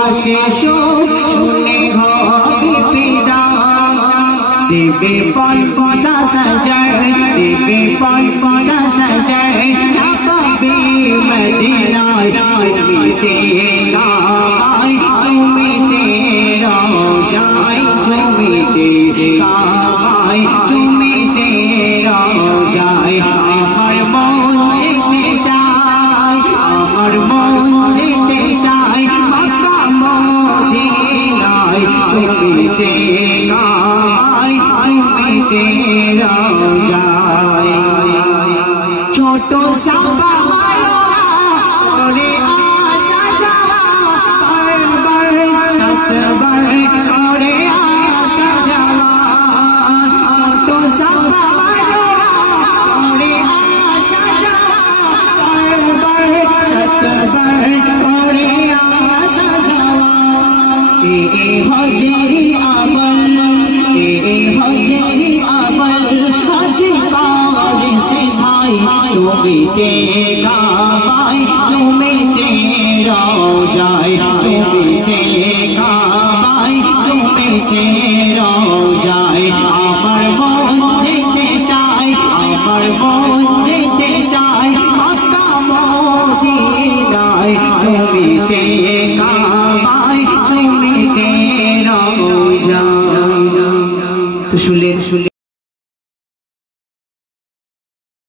আসে শুনে হবে পিদা দেবে 50,000 দেবে 50,000 না পাবে মদিনায় তুমি তেরা ভাই তুমি তেরা যাই তুমি তেরা ভাই তুমি তেরা যাই আমার মন যেতে চাই আমার মন যেতে চাই মক্কা মদিনায় তুমি তেরা ভাই তুমি তেরা যাই ছোট সাফা মারো করে আশা যাওয়া বারবার সাতবার করে আশা যাওয়া ছোট সাফা মারো করে আশা যাওয়া বারবার সাতবার করে আশা যাওয়া হজেরি আমল হজেরি আমল হজ করে সে ভাই তুমি তেরা ভাই তুমি তেরা যাই তুমি তেরা ভাই তুমি তেরা যাই আমার মন যেতে চাই আমার মন